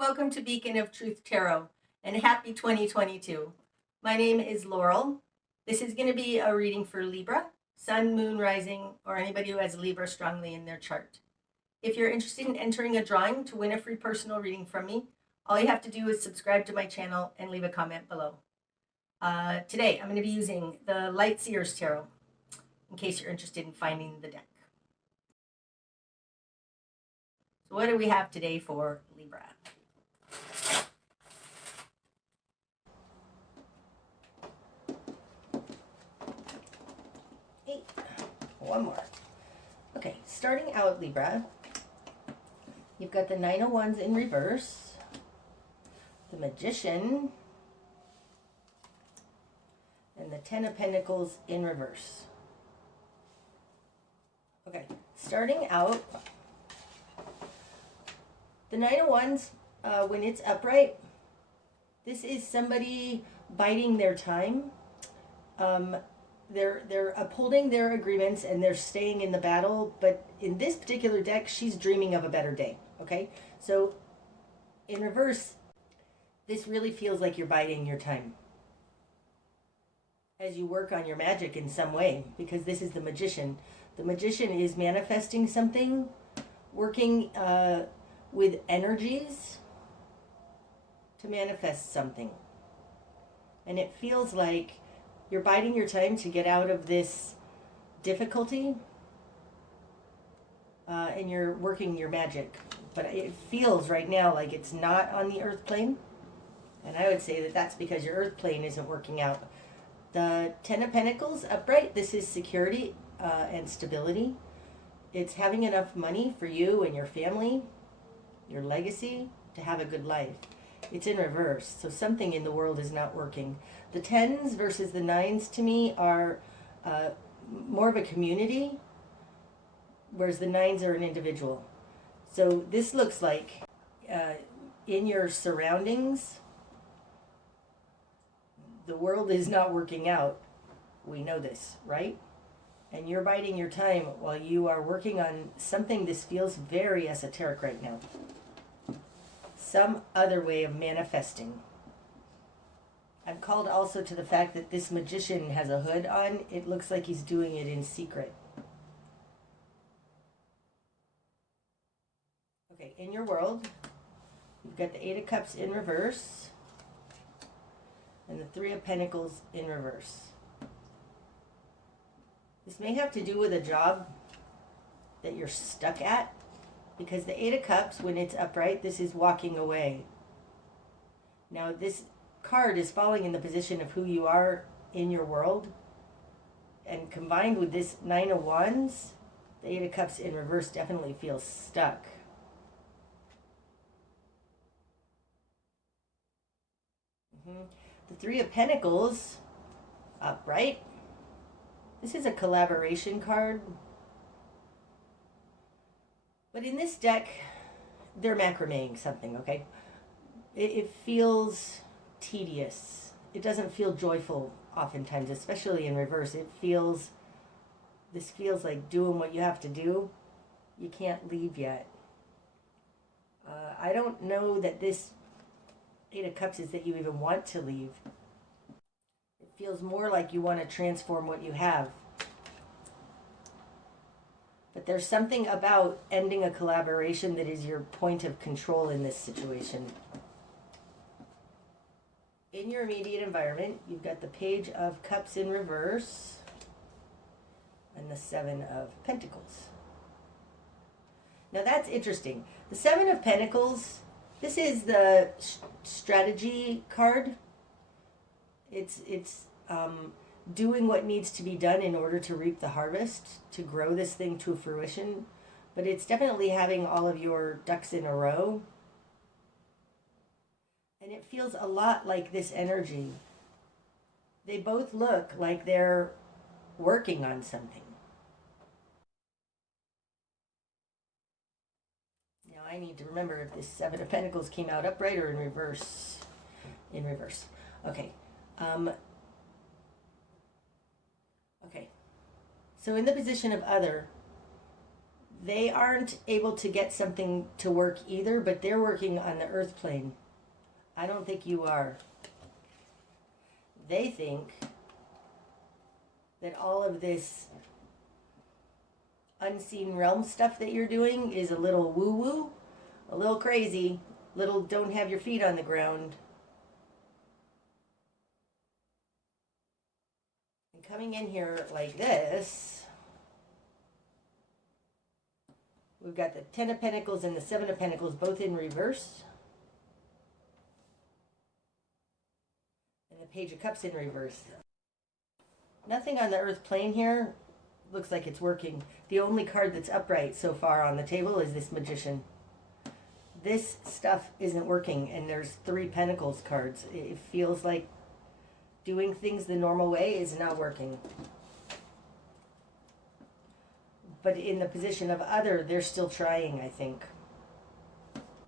Welcome to Beacon of Truth Tarot and happy 2022. My name is Laurel. This is going to be a reading for Libra, Sun, Moon, Rising, or anybody who has Libra strongly in their chart. If you're interested in entering a drawing to win a free personal reading from me, all you have to do is subscribe to my channel and leave a comment below. Today, I'm going to be using the Lightseers Tarot in case you're interested in finding the deck. So what do we have today for Libra? One more. Okay, starting out, Libra, you've got the Nine of Wands in reverse, the Magician, and the Ten of Pentacles in reverse. Okay, starting out, the Nine of Wands, when it's upright, this is somebody biding their time. They're upholding their agreements and they're staying in the battle, but in this particular deck, she's dreaming of a better day, okay? So in reverse, this really feels like you're biding your time as you work on your magic in some way, because this is the Magician. The Magician is manifesting something, working with energies to manifest something. And it feels like you're biding your time to get out of this difficulty, and you're working your magic. But it feels right now like it's not on the earth plane. And I would say that that's because your earth plane isn't working out. The Ten of Pentacles upright, this is security and stability. It's having enough money for you and your family, your legacy, to have a good life. It's in reverse, so something in the world is not working. The tens versus the nines to me are more of a community, whereas the nines are an individual. So this looks like in your surroundings, the world is not working out. We know this, right? And you're biding your time while you are working on something. This feels very esoteric right now. Some other way of manifesting. I'm called also to the fact that this Magician has a hood on. It looks like he's doing it in secret. Okay, in your world, you've got the Eight of Cups in reverse and the Three of Pentacles in reverse. This may have to do with a job that you're stuck at, because the Eight of Cups, when it's upright, this is walking away. Now, this card is falling in the position of who you are in your world. And combined with this Nine of Wands, the Eight of Cups in reverse definitely feels stuck. The Three of Pentacles, upright. This is a collaboration card. But in this deck, they're macrameing something, okay? It feels tedious. It doesn't feel joyful oftentimes, especially in reverse. This feels like doing what you have to do. You can't leave yet. I don't know that this Eight of Cups is that you even want to leave. It feels more like you want to transform what you have. But there's something about ending a collaboration that is your point of control in this situation. In your immediate environment, you've got the Page of Cups in reverse and the Seven of Pentacles. Now that's interesting. The Seven of Pentacles, this is the strategy card. It's doing what needs to be done in order to reap the harvest, to grow this thing to fruition. But it's definitely having all of your ducks in a row. And it feels a lot like this energy. They both look like they're working on something. Now I need to remember if this Seven of Pentacles came out upright or in reverse. In reverse. Okay. Okay. So in the position of other, They aren't able to get something to work either, but they're working on the earth plane. I don't think you are. They think that all of this unseen realm stuff that you're doing is a little woo-woo, a little crazy, little don't have your feet on the ground. And coming in here like this, we've got the Ten of Pentacles and the Seven of Pentacles both in reverse. And the Page of Cups in reverse. Nothing on the earth plane here looks like it's working. The only card that's upright so far on the table is this Magician. This stuff isn't working, and there's 3 Pentacles cards. It feels like doing things the normal way is not working. But in the position of other, they're still trying, I think.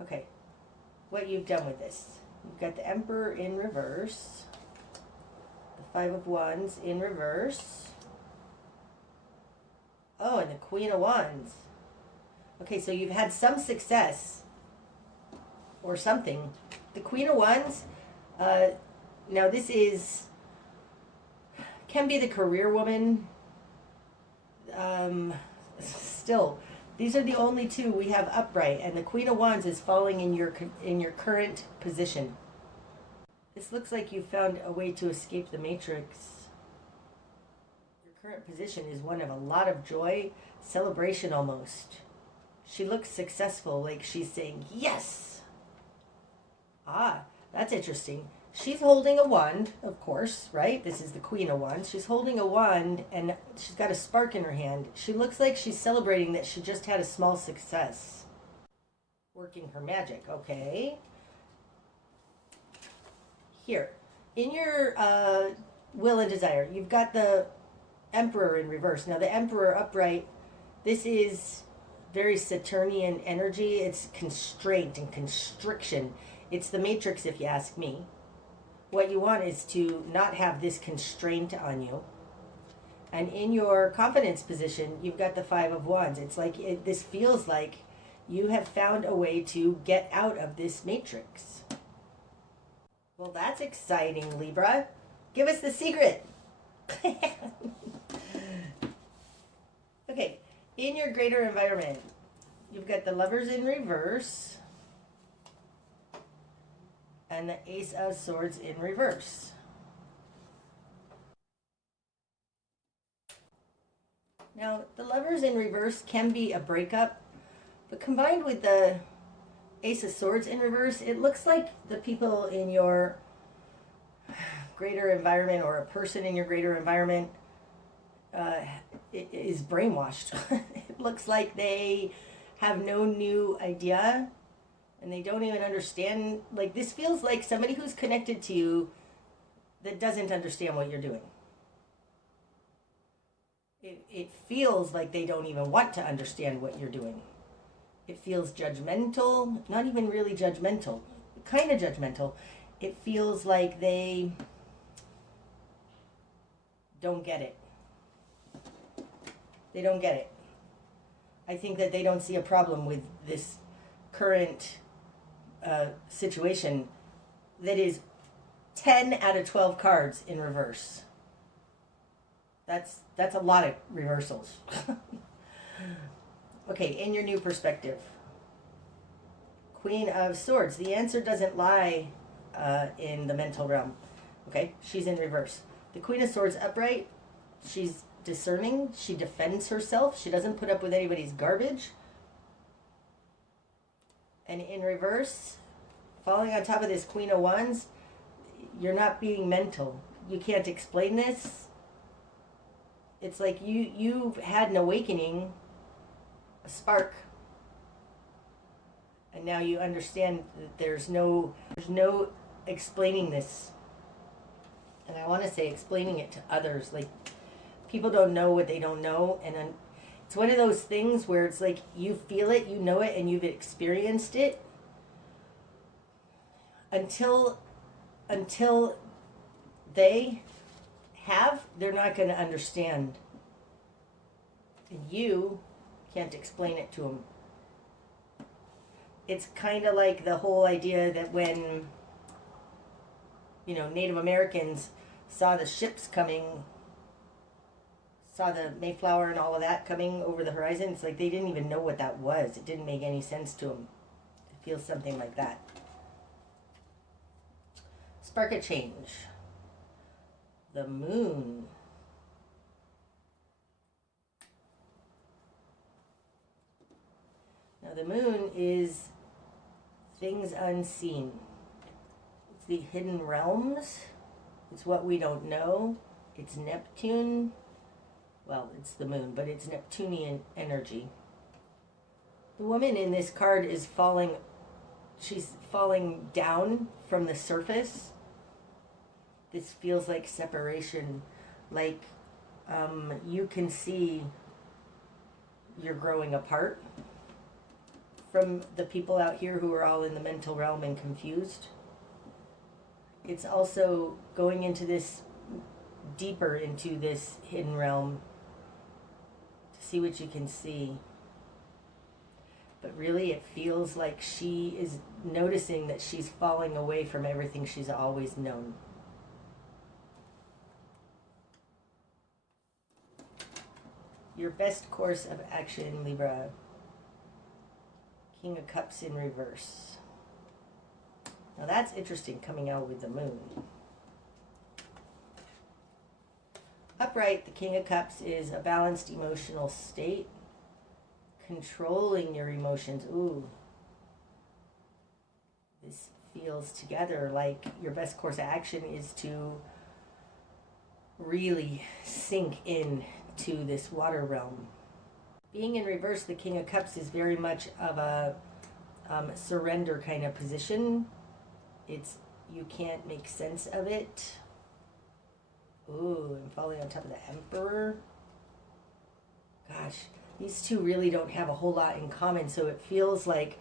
Okay, what you've done with this. You've got the Emperor in reverse. The Five of Wands in reverse. Oh, and the Queen of Wands. Okay, so you've had some success or something. The Queen of Wands, now this can be the career woman. Still, these are the only 2 we have upright, and the Queen of Wands is falling in your current position. This looks like you found a way to escape the matrix. Your current position is one of a lot of joy, celebration almost. She looks successful, like she's saying, yes! Ah, that's interesting. She's holding a wand, of course, right? This is the Queen of Wands. She's holding a wand, and she's got a spark in her hand. She looks like she's celebrating that she just had a small success. Working her magic, okay. Here, in your will and desire, you've got the Emperor in reverse. Now, the Emperor upright, this is very Saturnian energy. It's constraint and constriction. It's the Matrix, if you ask me. What you want is to not have this constraint on you. And in your confidence position, you've got the Five of Wands. It's like, this feels like you have found a way to get out of this matrix. Well, that's exciting, Libra. Give us the secret. Okay, in your greater environment, you've got the Lovers in reverse and the Ace of Swords in reverse. Now, the Lovers in reverse can be a breakup, but combined with the Ace of Swords in reverse, it looks like the people in your greater environment, or a person in your greater environment, is brainwashed. It looks like they have no new idea, and they don't even understand. Like, this feels like somebody who's connected to you that doesn't understand what you're doing. It feels like they don't even want to understand what you're doing. It feels judgmental, not even really judgmental, kind of judgmental. It feels like they don't get it. They don't get it. I think that they don't see a problem with this current situation that is 10 out of 12 cards in reverse. That's a lot of reversals. Okay, in your new perspective, Queen of Swords. The answer doesn't lie in the mental realm. Okay, she's in reverse. The Queen of Swords upright, she's discerning. She defends herself. She doesn't put up with anybody's garbage. And in reverse, falling on top of this Queen of Wands, you're not being mental. You can't explain this. It's like you've had an awakening, a spark, and now you understand that there's no explaining this. And I want to say explaining it to others. Like, people don't know what they don't know, and then it's one of those things where it's like you feel it, you know it, and you've experienced it until they're not going to understand. And you Can't explain it to them. It's kind of like the whole idea that when, you know, Native Americans saw the ships coming, saw the Mayflower and all of that coming over the horizon, it's like they didn't even know what that was. It didn't make any sense to them. It feels something like that. Spark a change. The moon. Now the moon is things unseen. It's the hidden realms. It's what we don't know. It's Neptune. Well, it's the moon, but it's Neptunian energy. The woman in this card is falling, she's falling down from the surface. This feels like separation, like you can see you're growing apart from the people out here who are all in the mental realm and confused. It's also going into this, deeper into this hidden realm to see what you can see. But really it feels like she is noticing that she's falling away from everything she's always known. Your best course of action, Libra. King of Cups in reverse. Now that's interesting, coming out with the moon. Upright, the King of Cups is a balanced emotional state. Controlling your emotions. Ooh. This feels together like your best course of action is to really sink in to this water realm. Being in reverse, the King of Cups is very much of a surrender kind of position. It's, you can't make sense of it. Ooh, I'm falling on top of the Emperor. Gosh, these two really don't have a whole lot in common, so it feels like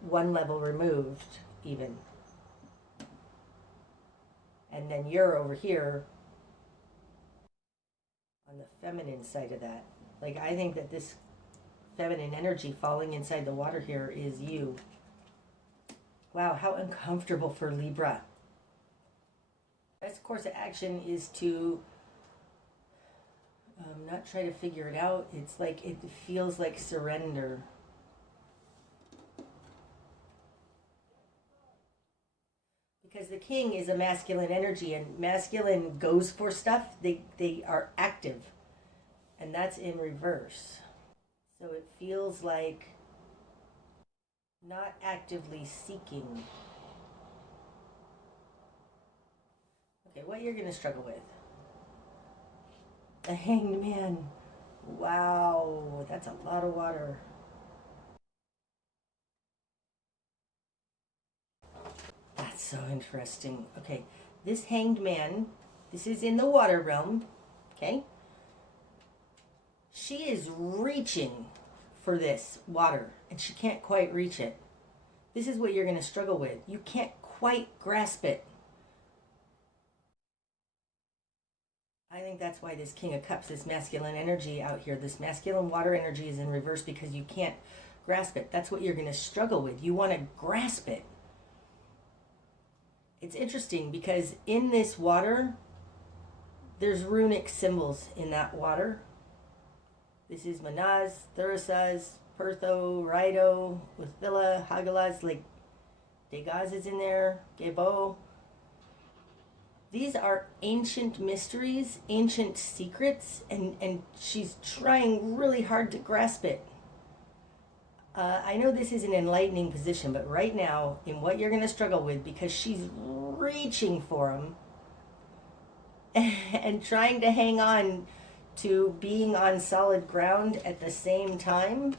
one level removed, even. And then you're over here on the feminine side of that. Like, I think that this feminine energy falling inside the water here is you. Wow, how uncomfortable for Libra. Best course of action is to not try to figure it out. It's like, it feels like surrender. Because the king is a masculine energy, and masculine goes for stuff. They are active. And that's in reverse. So it feels like not actively seeking. Okay, what you're going to struggle with. The Hanged Man. Wow, that's a lot of water. That's so interesting. Okay, this Hanged Man, this is in the water realm, okay? She is reaching for this water, and she can't quite reach it. This is what you're going to struggle with. You can't quite grasp it. I think that's why this King of Cups, this masculine energy out here, this masculine water energy is in reverse, because you can't grasp it. That's what you're going to struggle with. You want to grasp it. It's interesting because in this water, there's runic symbols in that water. This is Manaz, Thurisaz, Pertho, Raido, Withila, Hagalaz, like Degaz is in there, Gebo. These are ancient mysteries, ancient secrets, and she's trying really hard to grasp it. I know this is an enlightening position, but right now, in what you're going to struggle with, because she's reaching for them and trying to hang on to being on solid ground at the same time,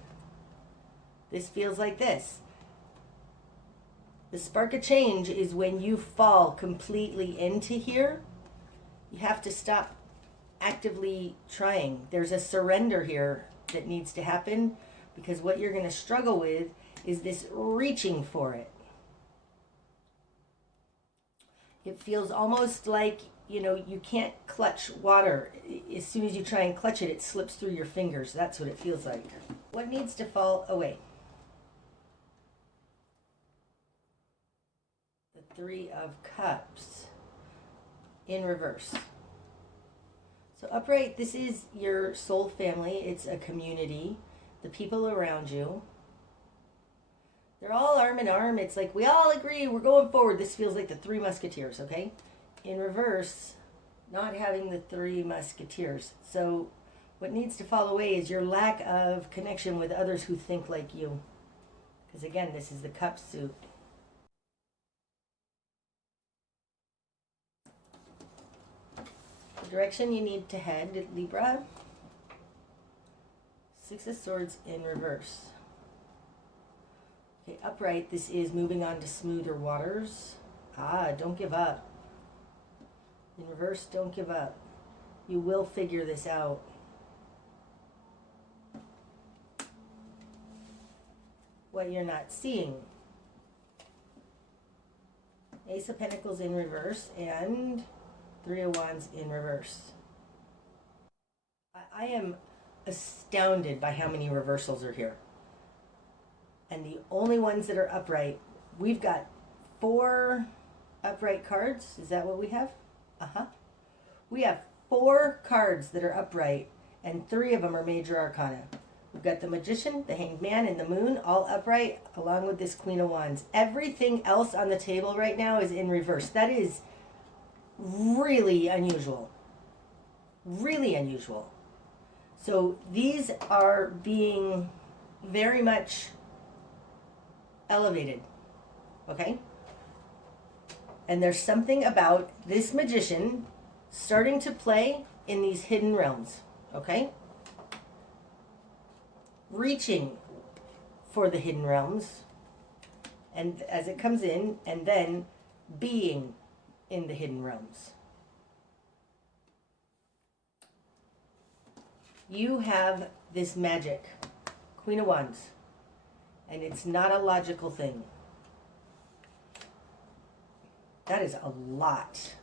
this feels like this. The spark of change is when you fall completely into here. You have to stop actively trying. There's a surrender here that needs to happen, because what you're going to struggle with is this reaching for it. It feels almost like, you know, you can't clutch water. As soon as you try and clutch it, it slips through your fingers. That's what it feels like. What needs to fall away? The Three of Cups in reverse. So upright, this is your soul family. It's a community. The people around you. They're all arm in arm. It's like we all agree we're going forward. This feels like the Three Musketeers, okay? In reverse, not having the Three Musketeers. So what needs to fall away is your lack of connection with others who think like you. Because again, this is the Cup suit. The direction you need to head, Libra. Six of Swords in reverse. Okay, upright, this is moving on to smoother waters. Don't give up. In reverse, don't give up. You will figure this out. What you're not seeing. Ace of Pentacles in reverse and Three of Wands in reverse. I am astounded by how many reversals are here. And the only ones that are upright, we've got 4 upright cards. Is that what we have? We have 4 cards that are upright, and 3 of them are major arcana. We've got the Magician, the Hanged Man, and the Moon, all upright, along with this Queen of Wands. Everything else on the table right now is in reverse. That is really unusual. Really unusual. So these are being very much elevated, okay? And there's something about this Magician starting to play in these hidden realms, okay? Reaching for the hidden realms, and as it comes in, and then being in the hidden realms. You have this magic, Queen of Wands, and it's not a logical thing. That is a lot.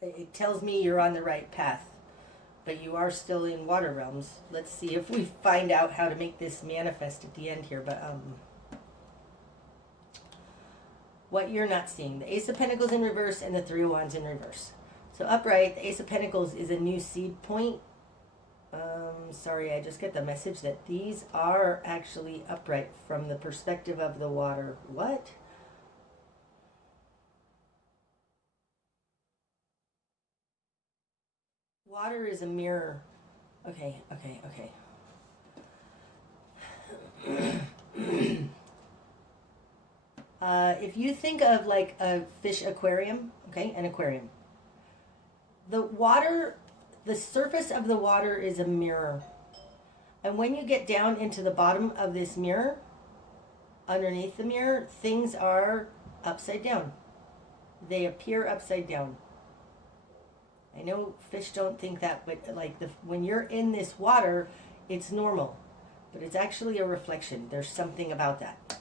It tells me you're on the right path, but you are still in water realms. Let's see if we find out how to make this manifest at the end here. But what you're not seeing, the Ace of Pentacles in reverse and the Three of Wands in reverse. So upright, the Ace of Pentacles is a new seed point. Sorry, I just get the message that these are actually upright from the perspective of the water. What? Water is a mirror. Okay. If you think of like a fish aquarium, okay, an aquarium. The water, the surface of the water is a mirror. And when you get down into the bottom of this mirror, underneath the mirror, things are upside down. They appear upside down. I know fish don't think that, but like when you're in this water, it's normal. But it's actually a reflection. There's something about that.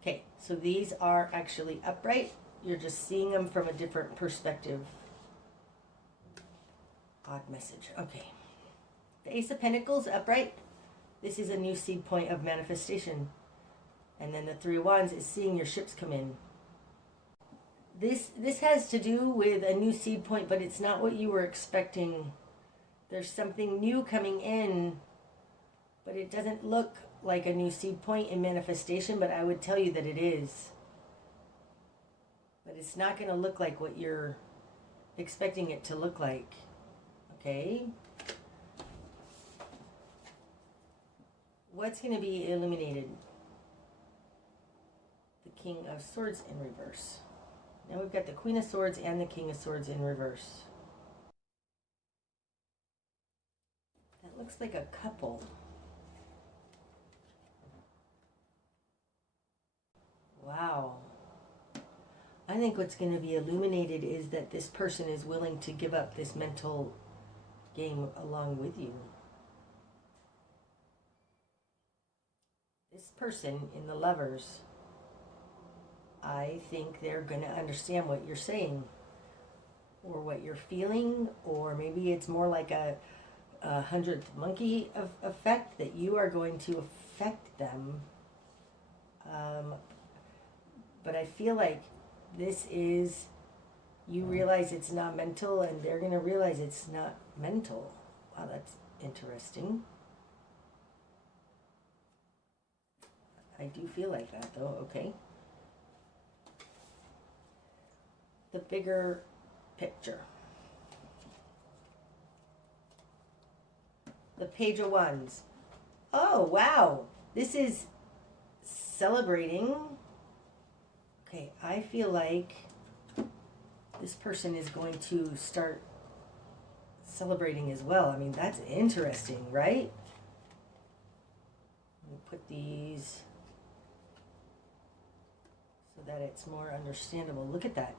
Okay, so these are actually upright. You're just seeing them from a different perspective. Odd message. Okay. The Ace of Pentacles upright. This is a new seed point of manifestation. And then the Three of Wands is seeing your ships come in. This has to do with a new seed point, but it's not what you were expecting. There's something new coming in, but it doesn't look like a new seed point in manifestation, but I would tell you that it is. But it's not going to look like what you're expecting it to look like. Okay? What's going to be illuminated? The King of Swords in reverse. Now we've got the Queen of Swords and the King of Swords in reverse. That looks like a couple. Wow. I think what's going to be illuminated is that this person is willing to give up this mental game along with you. This person in the Lovers, I think they're going to understand what you're saying or what you're feeling, or maybe it's more like 100th monkey effect, that you are going to affect them. But I feel like this is, you realize it's not mental, and they're going to realize it's not mental. Wow, that's interesting. I do feel like that, though. Okay. The bigger picture. The Page of Wands. Oh, wow. This is celebrating. Okay, I feel like this person is going to start celebrating as well. I mean, that's interesting, right? Let me put these so that it's more understandable. Look at that.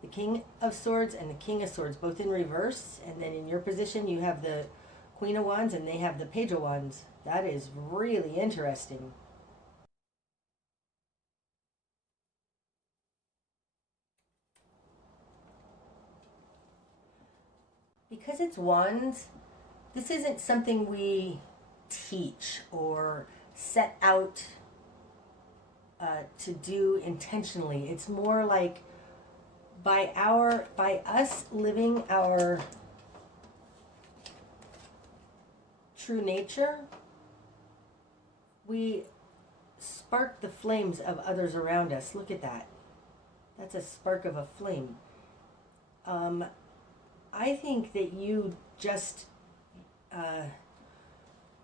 The King of Swords and the King of Swords, both in reverse. And then in your position, you have the Queen of Wands and they have the Page of Wands. That is really interesting. Because it's wands, this isn't something we teach or set out to do intentionally. It's more like by us living our true nature, we spark the flames of others around us. Look at that. That's a spark of a flame. I think that you just,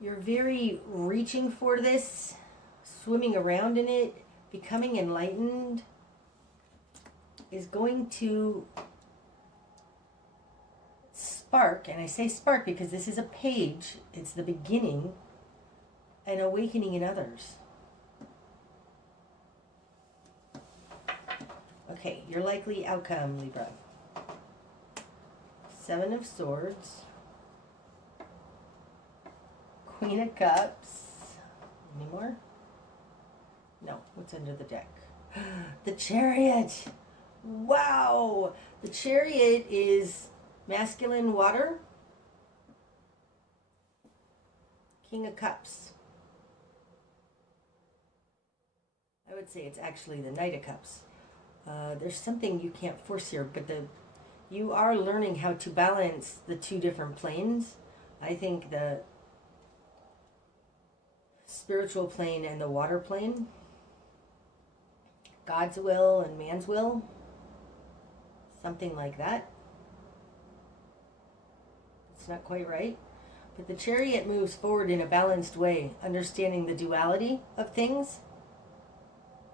you're very reaching for this, swimming around in it, becoming enlightened is going to spark, and I say spark because this is a page, it's the beginning, an awakening in others. Okay, your likely outcome, Libra. 7 of Swords, Queen of Cups. Any more? No. What's under the deck? The Chariot. Wow. The Chariot is masculine water. King of Cups. I would say it's actually the Knight of Cups. There's something you can't force here, but you are learning how to balance the two different planes. I think the spiritual plane and the water plane, God's will and man's will, something like that. It's not quite right. But the Chariot moves forward in a balanced way, understanding the duality of things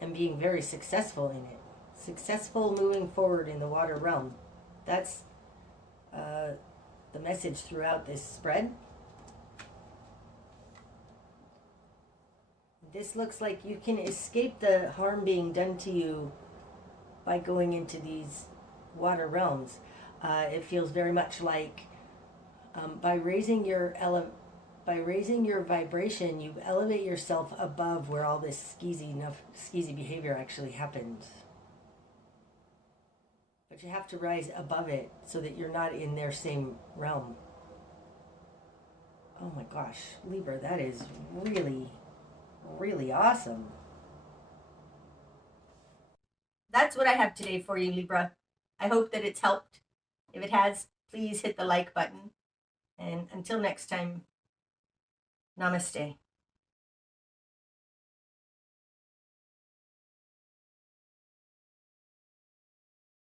and being very successful in it. Successful moving forward in the water realm. That's the message throughout this spread. This looks like you can escape the harm being done to you by going into these water realms. It feels very much like by raising your vibration, you elevate yourself above where all this skeezy behavior actually happens. But you have to rise above it so that you're not in their same realm. Oh my gosh, Libra, that is really, really awesome. That's what I have today for you, Libra. I hope that it's helped. If it has, please hit the like button. And until next time, namaste.